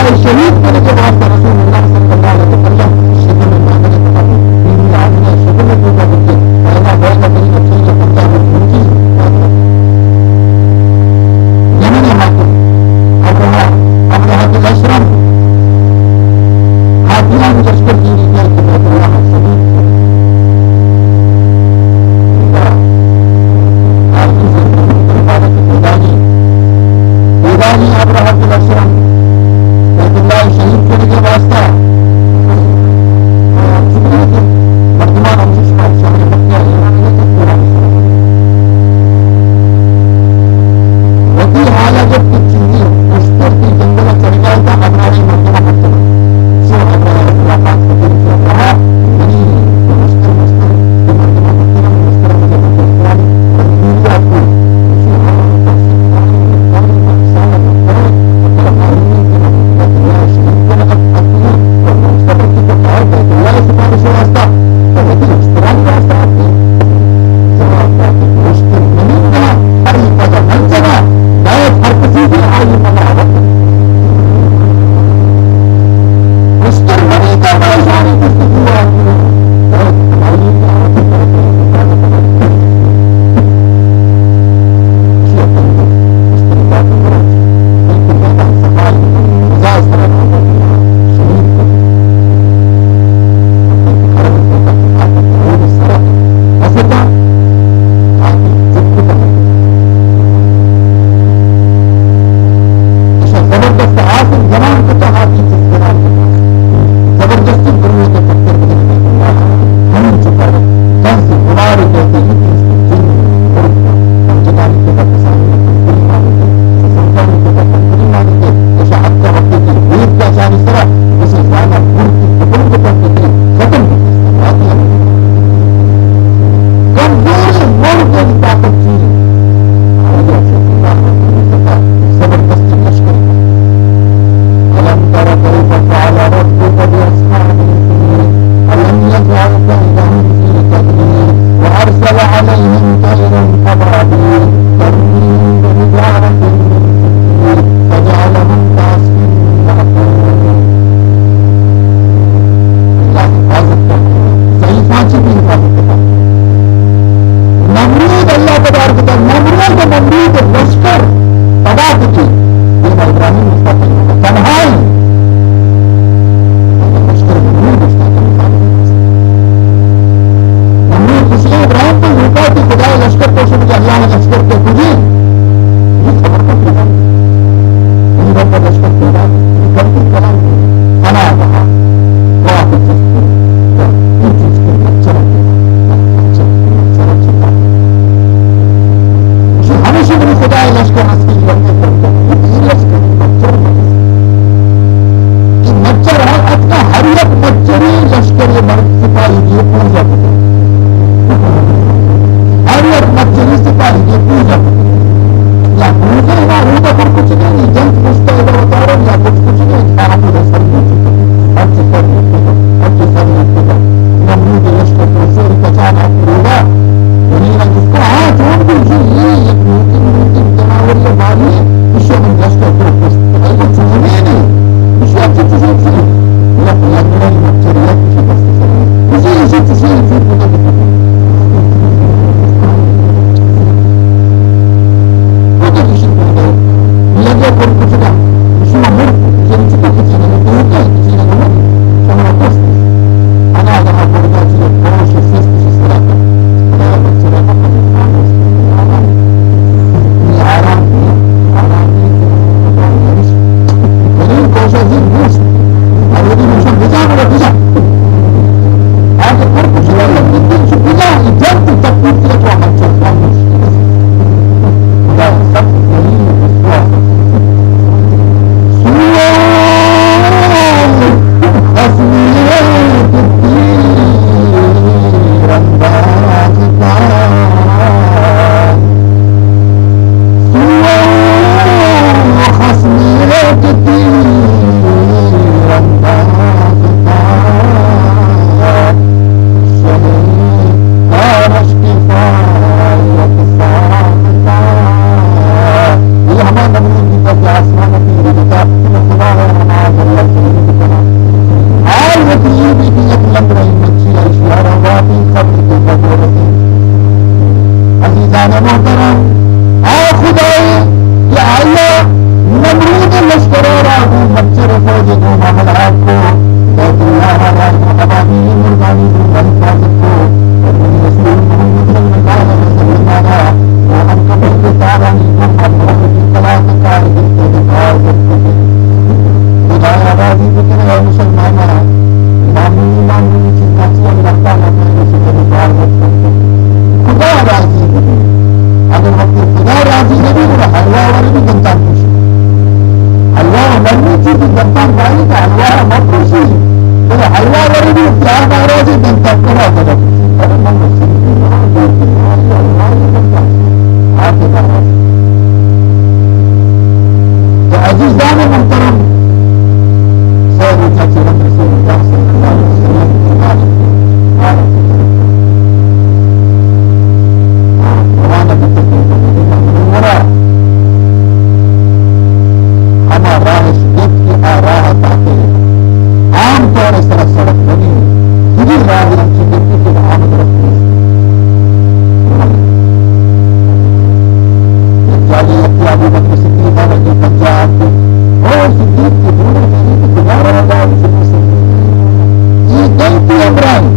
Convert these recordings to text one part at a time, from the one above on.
शहीद होने के बाद रसूलुल्लाह सल्लल्लाहु अलैहि वसल्लम शिबिर में मांगने का बीवी आदमी शिबिर में पूजा करके पहला बैग अपनी अच्छी ये पूजा में पूजी यमन हाकिम अब्दुल्लाह अशरफ हाकिया लश्कर की रीतियां कि बैतुल्लाह शहीद अब्राह अशरफ बैतुल्लाह शहीद करने के वास्ता वर्तमान अंश सामने बच्चा वही हाल है जब कुछ चीजें उस पर की जंगल चढ़ गया था हमारी मर्तबा मर्तबा सो हमारा बात को दिल किया रहा यानी मुश्किल मुश्किल की मर्तबा मर्तबा मुश्किल मुझे दुनिया को जबरदस्ती लश्कर अभी भी कह रहे मुसलमान मामूली चीज अल्लाह ताला ने खुदा राजी नहीं अगर वक्त खुदा राजी नहीं तो हलवा वाले भी जनता खुश हलवा बननी चीज जनता वाली का हलवा मत खुशी तो हलवा वाले भी क्या नाराज है जनता खुदा खुदा अरे मन तो अजीजान मुहतरम सर चाची रसूलुल्लाह सल्लल्लाहु अलैहि वसल्लम आमतौर इस तरह सड़क बनी खुदी राह की के आम रखती अबू बकर सिद्दीक जो पंजाब के और सिद्दीक के पूरे दोबारा ये गलती इमरान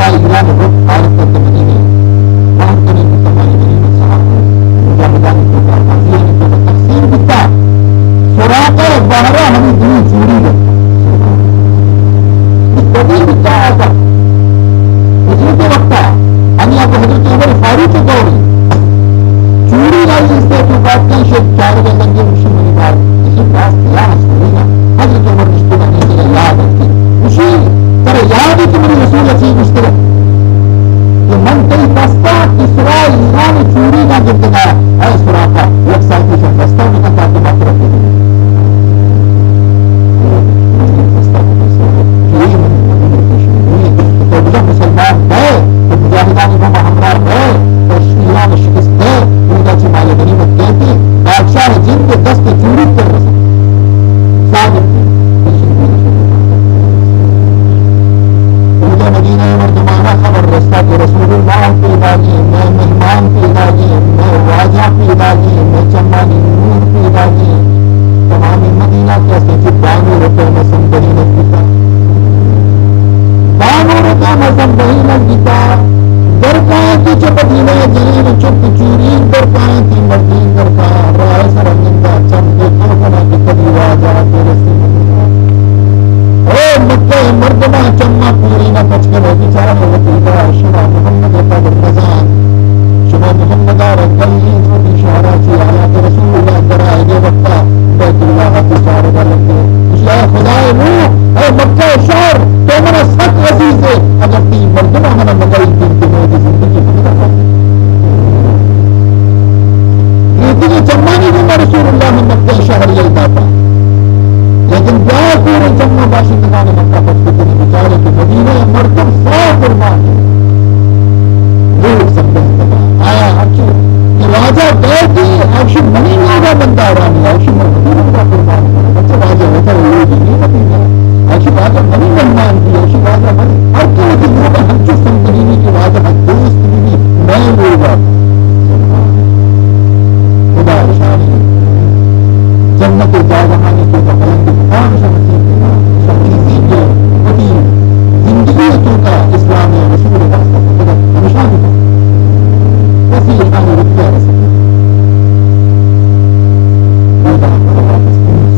إلى إيران الرب عارف التمانين وأنتم التمانين الصحابة مجاهدان التقاضي التقسيم بالتاع سراقة الظاهرة هم الدين سورية التقسيم بالتاع هذا حضرت وقتا أن يأتي حضرت عمر فاروق الدوري چوری لائی استعفاقات کا شد چارے کے لنگے مشی منی بار اسی پاس دیا سورینا حضرت عمر مشتبہ نے تیرے یاد رکھتی مشی ترے یاد ہے کہ منی رسول اچھی مشتبہ کہ من کئی پستا اسرا ایران چوری کا گردگا اے سرا کا ایک سال کی شد پستا میں کا تاکہ بات رکھتے ہیں پستا کو پستا چوری منی تو بجا مسلمان ہے تو مجاہدان امام حمرار ہے تو ایران شکست ہے چی مال غنیمت کہتی بادشاہ جن کے دست چوری کر رسل صادق مجھے مدینہ مردمانہ خبر رستا کہ رسول اللہ پیدا کی میں مہمان پیدا کی میں واجہ پیدا کی میں چمانی نور پیدا کی تمام مدینہ کیسے کہ 92 روپے میں سنبرینت پیتا 92 روپے میں سنبرینت پیتا درکاں کی چپتینے جنین چپ چورین درکاں کی مردین درکاں رائے سرمندہ چمدے کوکنا کی کبھی واجہ تیرے سی مدینہ او مکہ مردمہ چمہ پورینا پچکر بیچارے وطیدہ شما محمد قدر نزان شما محمد رنگلی جو شہرہ چی آیات رسول اللہ درائے گے وقتا بیت اللہ کی شاردہ لگتے اشیاء خدای روح اے مکہ شہر تو منا سک عزیز ہے اگر تی مردمہ منا مگئی تین تینوں کی زندگی پتہ کرتی لیکن چمانی بھی رسول اللہ مکہ شہر یہ داتا لیکن بیا پورے جمع باشندگان مکہ پچکتے ہیں بیچارے کہ مدینہ مردم 100 قربان ہے دور سمجھتے آیا اچھی کہ راجہ بیٹی اکشی منی لوگا بندہ رانی اکشی مردم لوگا قربان ہے بچے راجہ ہوتا ہے وہ جنگی مدینہ اکشی راجہ منی بنمان کی اکشی راجہ منی ہر تو ہوتی لوگا ہنچو سمجھنی کی راجہ حد دوست بھی میں لوگا خدا رشانی جنت جاگہانی کے تقلن کی مقام شمسی شمسی کے قدیم زندگیتوں کا اسلام رسول اللہ صلی اللہ علیہ وسلم ہمیشہ ہوتا ویسی یہاں رکھیا رسول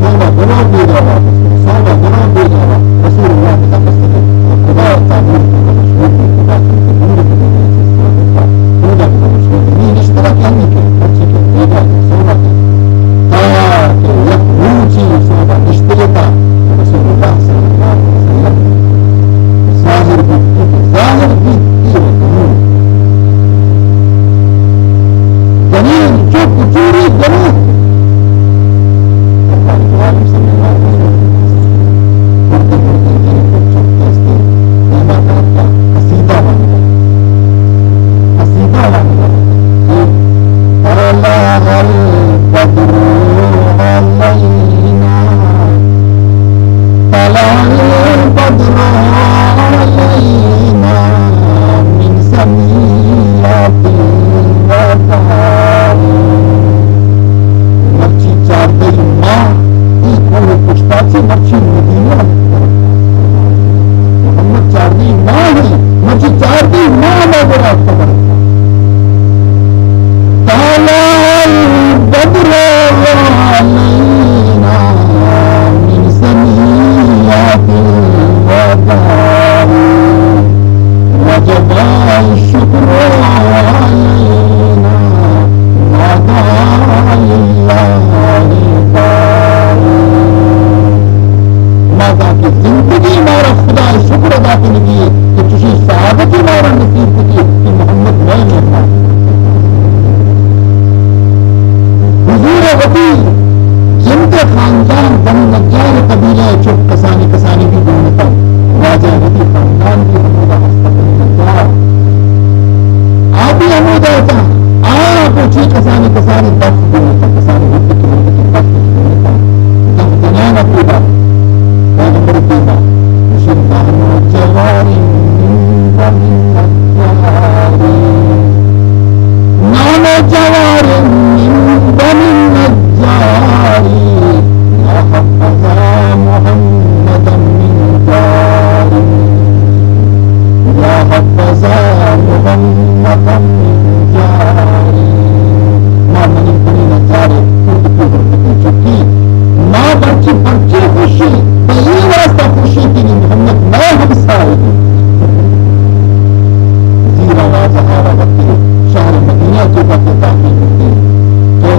صحابہ گناہ دے گا صحابہ گناہ دے گا رسول اللہ کے تقصد خدا تعبیر کو مشہور کی خدا کی بندے کے دینے سے خدا کی مشہور نہیں اشترا کیا نہیں کہ بچے کے دے گا صحابہ کے کہ یک روچی صحابہ اشترتا رسول اللہ صلی اللہ علیہ وسلم ظاہر بھی قانون جنین چپ چوری گناہ اللہ علیہ صلی اللہ علیہ وسلم کرتے کرتے جنہیں پر چپ کیستے نیمہ کرتا حسیدہ بانی حسیدہ بانی طلع البدر علينا طلع البدر علينا من سميات الوداع مرچی چار دی ماں ایک وہ پشتا سے مرچی مدینہ محمد چار دی ماں ہے مرچی چار دی ماں میں برا خبر طلع البدر علينا من سميات الوداع وجب الشكر علينا ماذا لله داعي ماذا کی زندگی مارا خدا شکر ادا کرنے کی کہ تجھے سعادت مارا نصیب کی کہ محمد میں نے حضور وطی جن کے خاندان بنو نجار قبیلہ چپ کسانی کسانی کی بنتا راجہ وطی خاندان کی حمودہ مستقل نجار آپ بھی حمودہ ہوتا آیا پوچھی کسانی کسانی دفت بنتا کسانی حد کی حد کی دفت بنتا دفت جنان اپیدہ نمبر دینا شدان جوار من بنی نجار نام جوار من بني النجار يا حفظا محمدا من دار मुहम्मदन जाए मां मनी पनी नचारे चुकी मां बच्ची बच्ची खुशी यही रास्ता खुशी की मोहम्मद मैं हम सारे जीरा वाजहारा वक्ती शहर मदीना के वक्त दाखिल होती तो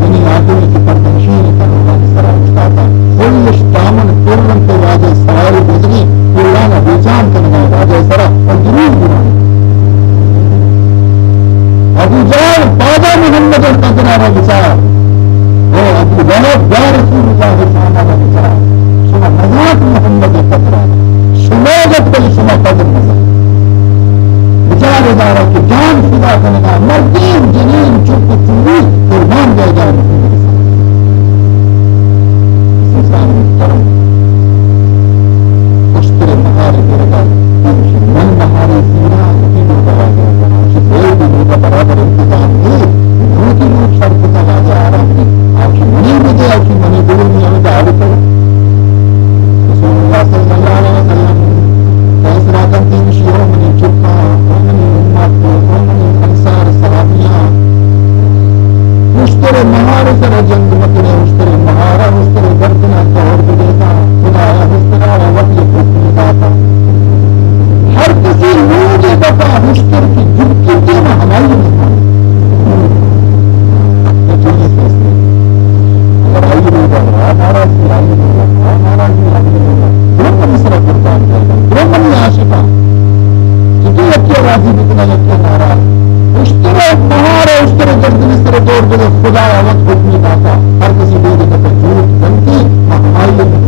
मनी आदमी की परतनशीन करना सरा उस्तादा खुल्लिश दामन पूर्णम के वाजे सवारी गुजरी पुराना बेचान करना वाजे सरा और जरूर बुराई अबू जहल बाबा मोहम्मद और तजनारा विचार ओ अबू लहब या रसूलुल्लाह सल्लल्लाहु अलैहि वसल्लम शुमा मजाक मोहम्मद तजनारा शुमागत कल शुमा कदर मजाक विचार इदारा की जान फिदा करना मर्दीन जनीन चुप चूरी कुर्बान जाएगा इसी साल करम उस्तर महारे गिरगा मन महारे सीना की मुदवा का बराबर इंतजाम है उनकी रूप सर्वता राजा आ रहा है आपकी मनी मुझे आपकी मनी गुरु ने हमें आगे करो रसूलुल्लाह सल्लल्लाहु अलैहि वसल्लम फैसला करती शियों मनी चुपका मनी उम्मत मनी अंसार सलामियां उस्तर महारे सर जंग मकने उस्तर महारा उस्तर गर्दना तोड़ देता खुदाया उस्तरा वक्त खुद था हर किसी मुझे बता मुश्किल की झुटकी देना हमारी नहीं अगर आई नहीं कर रहा नाराज की आई नहीं कर रहा नाराज की आई नहीं कर रहा ब्रह्म मिश्रा कुर्बान करेगा ब्रह्म ने आशिका क्योंकि यक्या राजी बितना यक्या नाराज उस तरह महारा उस तरह जब इस तरह दौड़ दौड़ खुदा वक्त खुद नहीं पाता हर किसी देने का झूठ बनती हमारी नहीं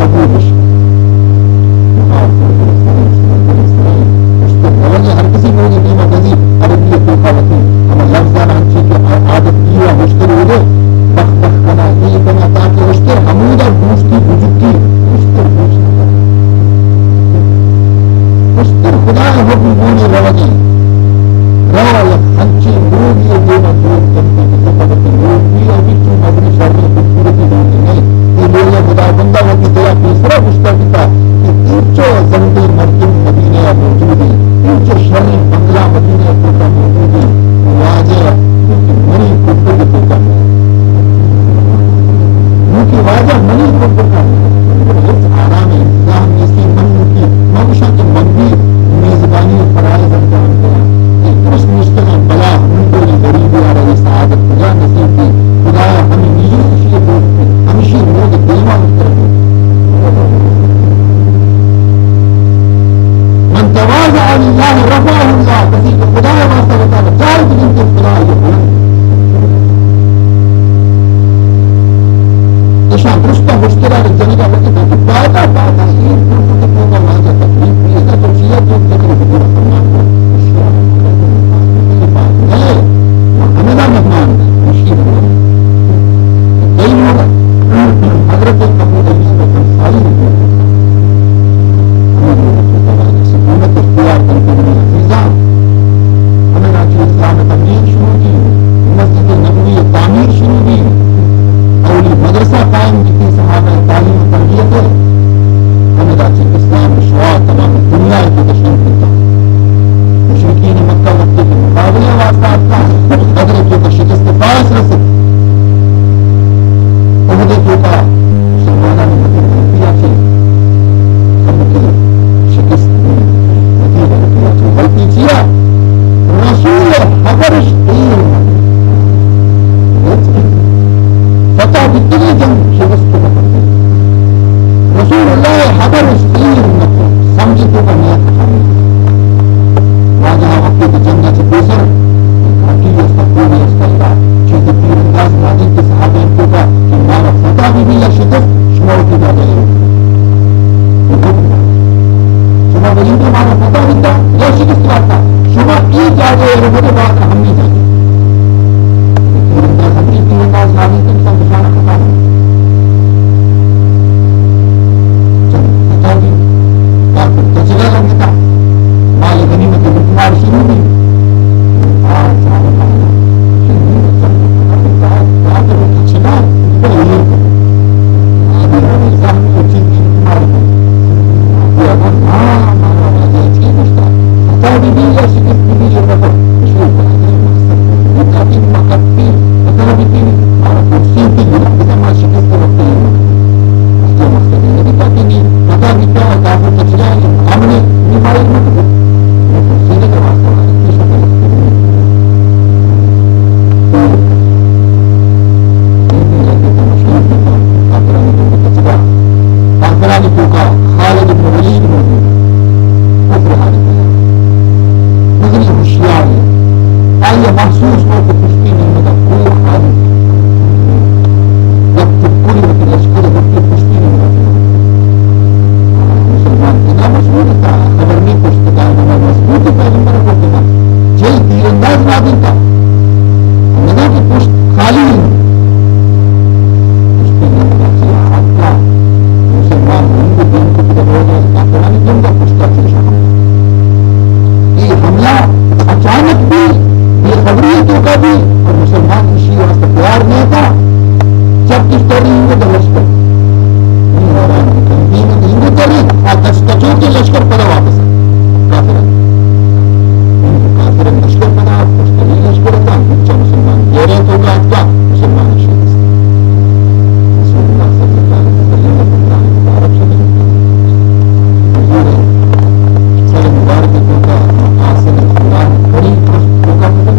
कबूल हर किसी को नीमा गजी अरबी तोहफा होती हमें लफ्ज़ आना अच्छी कि आदत की हुआ मुश्किल हो गए बख बख बना ये बना ताकि मुश्किल हमूदा दूसरी बुजुर्गी मुश्किल पूछना मुश्किल खुदा हुक्म बोले रवजी रवा या हंची लोग ये देना जोर करते कि सबकती लोग भी अभी क्यों अपनी शर्मी खूबसूरती लोग नहीं ये लोग खुदा बंदा वो की दया तीसरा मुश्किल पिता कि ऊंचो जंदे मर्दुम मदीने मौजूद है ऊंचो शर्मी बंगला मदीने पूरा मौजूद है वाजे मनी कुत्ते के पूरा उनकी वाजा मनी कुत्ते का इस आराम इंतजाम ऐसी मन की मनुष्य के मन भी मेजबानी फराज अंजाम किया एक दुरुस्त मुश्किल बला उनको ये गरीबी आ रही सआदत खुदा नसीब की खुदा हमें निजी खुशी दोस्त हमेशा लोग देवा उस तरह मन तवाज़ा लिल्लाह रफ़अहु अल्लाह किसी को खुदा वास्ता बता चार दिन के खुदा ये बुलंद दिशा दुरुस्त मुश्किल है जनी का वक्त है बाता बाता ये कुछ को वाजा तकलीफ भी है तो जिया जो तकलीफ पूरा सम्मान को हमें मेहमान मुश्किल कई लोग हजरत कबूल सारी सुकूनत इख्तियार करके अजीजा हमें राजी इस्लाम तबलीग शुरू की मस्जिद नबवी तामीर शुरू की अवली मदरसा कायम की सहाबा तालीम और तरबियत है हमें राजी इस्लाम विश्वास तमाम दुनिया की तशरीफ मिलता मुशरिकीन मक्का वक्त के मुकाबले वास्ता का कदर के शिकस्त पास रसे उहदे के का मुसलमाना ने मतलब किया कि सबके शिकस्त नतीजा किया तो गलती किया रसूल हबरश फतह बितनी जंग शिकस्त को करते रसूल अल्लाह हबरश समझ तो का नियत राजा वक्त की जंग से दूसर घाटी उसका पूरी उसका इलाज चीज़ तीरंदाज नाजी के सहाबे को का कि मारा फतह भी या शिकस्त शुमार की जा रही है शुमार वही तो मारा फतह भी था या शिकस्त आता शुमार ये जा रहे हैं मेरे बात हम नहीं जाते तीरंदाज हम तीरंदाज नाजी के सब निशाना खता है फतह भी काफी तजला लगता माल गनीमत की तुम्हारी शुरू हुई तचो के लश्कर पदा वापस काफिरन काफिरन लश्कर पदा मुश्तरी लश्कर होता बच्चा मुसलमान गेरे तो का आपका मुसलमान शहीद रसूलुल्लाह सल्लल्लाहु अलैहि वसल्लम मुबारक शहीद सर मुबारक तो का आसन कुरान कड़ी तो का बदल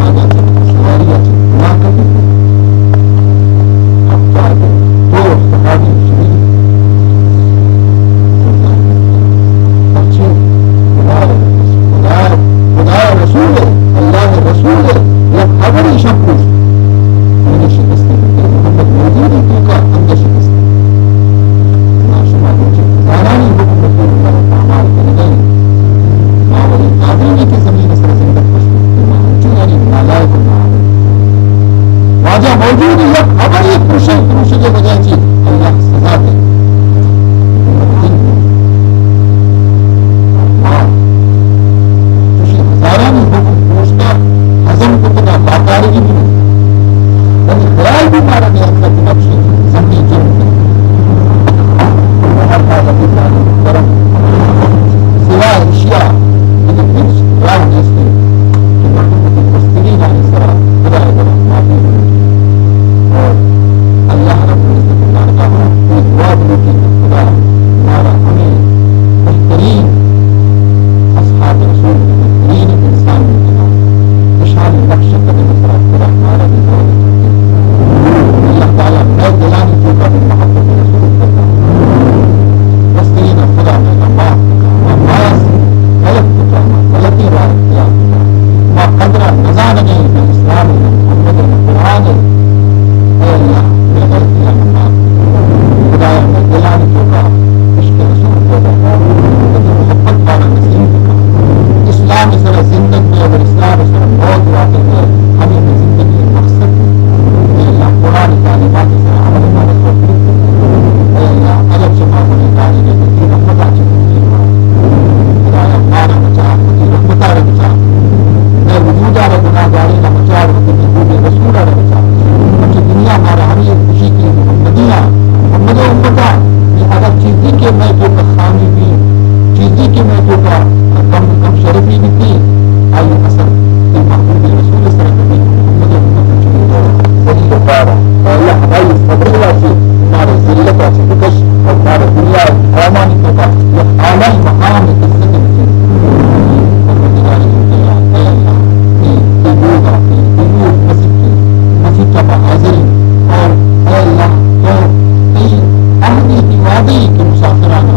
राजा से सवारियां ना कभी अब चार दो सहाबी शहीद खुदा रसूल है अल्लाह रसूल है यह खबर ही शब्द मैंने शिकस्त मोहम्मद मौजूद ही का अंदर शिकस्त नाशुमा मुझे गुजारानी हुक्म रसूलुल्लाह अमाल कर गए मावली काबिने की जमीन सर जिंदत खुशबू माहूचुनारी नालायक माहूल वाजा मौजूद है यह खबर ही पुरुष के बजाय चीज अल्लाह सजा दे बाकारिगी भी नहीं ख्याल भी मारा गया था कि नक्श जमीन जो सिवा एशिया राह जैसे कि मुस्तरी ना इस तरह खुदा माफी और अल्लाह रब्बुल इज्जत का कोई दुआ भी कि खुदा हमारा हमें बेहतरीन असहाब रसूल बेहतरीन इंसान शान नक्श कदम खुदा हमारा भी अल्लाह ताला मैं दिलानी चुका भी मोहब्बत रसूल करता मस्तीन खुदा में माफ मास गलत चुका गलती बात किया मां कदरा नजान नहीं मैं इस्लाम में मोहम्मद में कुरान है अल्लाह मैं गलतियां माफ खुदा मैं दिलानी चुका इश्क रसूल करता मोहब्बत वाला नसीब का इस्लाम इस तरह जिंदगी में अगर इस्लाम इस तरह बहुत वाक़ई है हमें अपनी जिंदगी मकसद अल्लाह कुरान तालीमात इस तरह अमल हमारा तौफीक अल्लाह अजब से मामले ताली ने तेरी रहमत आज खुदाया हमारा बचा तेरी रहमत आ बचा मैं वजूद आ गुनाहगारी ना बचा तेरी महबूब रसूल आ बचा अच्छी दुनिया हमारा हमें खुशी की मोहम्मदिया मोहम्मद उम्मता अगर चीज़ी के मैं जो का खामी भी चीज़ी के मैं जो का कम शरीफी भी थी आई असर के महबूब रसूल सर कभी मोहम्मद उम्मत जलील पारा अल्लाह हमारी फضीला से हमारे जिल्लत से बिकश और हमारे दुनिया ख़ामानियों का यह आला मकाम इज्जत नसीब परवरदिगार दुनिया अल्लाह की लोग आपने दुनिया मस्जिद का हाजिर और अल्लाह तो कई अहदी की वादी के मुसाफिराना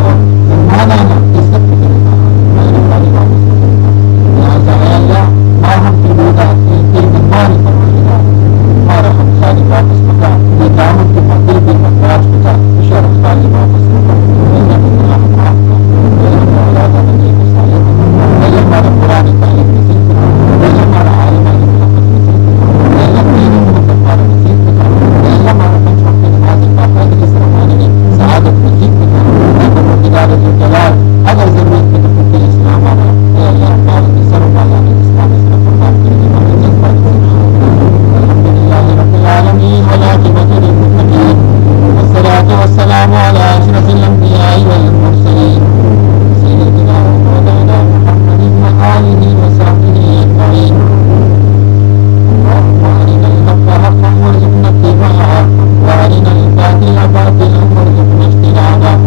और मेहमानाना इज्जत करेगा माहम की रोदा की मेहमानी फरमाएगा हमारा हम खाली वापस मका ये दामन के मंदिर भी मखराज मका इशार खाली वापस मका औलादा बने के साले हमारा पुरानी तालीम नसीब करा हमारा आलिमा की मोहब्बत नसीब करा दीन मोहब्बत हमारा नसीब करा हमारा पंच वक्त नमाज बाकायदगी से रवानी ने सआदत नसीब करा परवरदिगार जो जलाल अगर जरूरत में तो फिर इस्लाम आ रहा है अल्लाह माल की सरवाला ने इस्लाम इस तरह फरमान करने वाले जज्बा अल्हम्दुलिल्लाह रब्बिल आलमीन वला किबतिल मुत्तकीन वस्सलातु वस्सलामु अला अशरफिल अंबिया वल मुरसलीन सय्यिदिना व मौलाना मुहम्मदिन व आलिहि व सहबिहि अजमईन اللهم أرنا الحق حقا وارزقنا اتباعه وأرنا الباطل باطلا وارزقنا اجتنابه